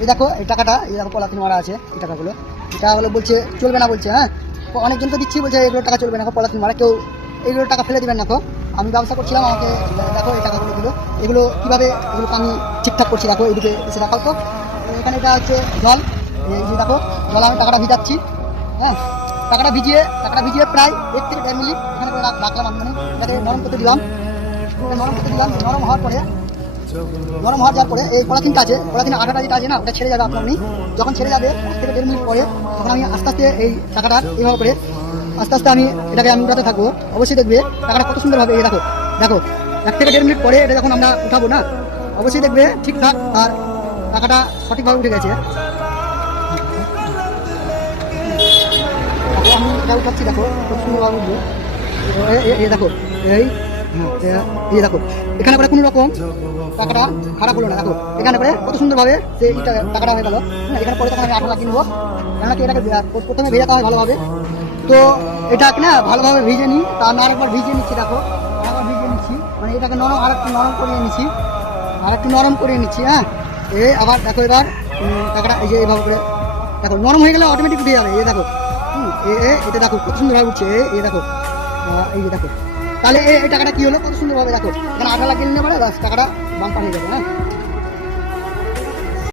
এই দেখো, এই টাকাটা, এই দেখো পলাতিন মারা আছে, এই টাকাগুলো। এটা হলো বলছে, চলবে না বলছে হ্যাঁ? তো অনেকজনকে দিচ্ছি, বলছে এগুলো টাকা চলবে না পলাতিন মারা। কেউ এইগুলো টাকা ফেলে দেবেন না তো আমি ব্যবসা করছিলাম, আমাকে দেখো এই টাকাগুলো দিলো। এগুলো কীভাবে এগুলোকে আমি ঠিকঠাক করছি, দেখো, এদিকে এসে দেখাও তো। এখানে এটা হচ্ছে জল। এই যে দেখো, জল আমি টাকাটা ভিজাচ্ছি হ্যাঁ? টাকাটা ভিজিয়ে টাকাটা ভিজিয়ে প্রায় এক থেকে দেড় মিনিট এখানে রাখলাম আমি মানে এটাকে নরম করতে দিলাম। নরম করতে দিলাম, নরম হওয়ার পরে নরম হওয়ার যাওয়ার পরে এই পলাথিনটা আছে পলাথিন আটাটা যেটা আছে না, ওটা ছেড়ে যাবে আপনার যখন ছেড়ে যাবে, এক থেকে দেড় মিনিট পরে তখন আমি আস্তে আস্তে এই টাকাটা এইভাবে করে আস্তে আস্তে আমি এটাকে আমি উঠাতে থাকব। অবশ্যই দেখবে টাকাটা কত সুন্দর হবে এই দেখো দেখো, এক থেকে দেড় মিনিট পরে এটা যখন আমরা উঠাবো না, অবশ্যই দেখবে ঠিকঠাক আর টাকাটা সঠিকভাবে উঠে গেছে। আমি উঠাচ্ছি দেখো কত সুন্দরভাবে এই- দেখো, এই এই দেখো এখানে করে কোনো রকম টাকাটা খারাপ হলো না। দেখো এখানে করে কত সুন্দরভাবে সে টাকাটা হয়ে গেল। হ্যাঁ, এখানে পরে তখন আমি আঠা লাগিয়ে নেব কেননা কি এটাকে প্রথমে ভেজাতে হয় ভালোভাবে। তো এটাকে না ভালোভাবে ভিজে নিই। তা আমি আরেকবার ভিজিয়ে নিচ্ছি দেখো। আরেকবার ভিজিয়ে নিচ্ছি। মানে এটাকে নরম আর একটু নরম করে নিচ্ছি। আর একটু নরম করে নিচ্ছি হ্যাঁ। এ আবার দেখো এবার টাকাটা এই যে এইভাবে করে দেখো নরম হয়ে গেলে অটোমেটিক উঠে যাবে। এই দেখো এ এ, এটা দেখো কত সুন্দরভাবে উঠছে। এ এ দেখো এই যে দেখো। তাহলে এই টাকাটা কি হলো? কত সুন্দরভাবে দেখো। এখানে আঠা লাগিয়ে নিতে পারে টাকাটা বাম্পার হয়ে যাবে হ্যাঁ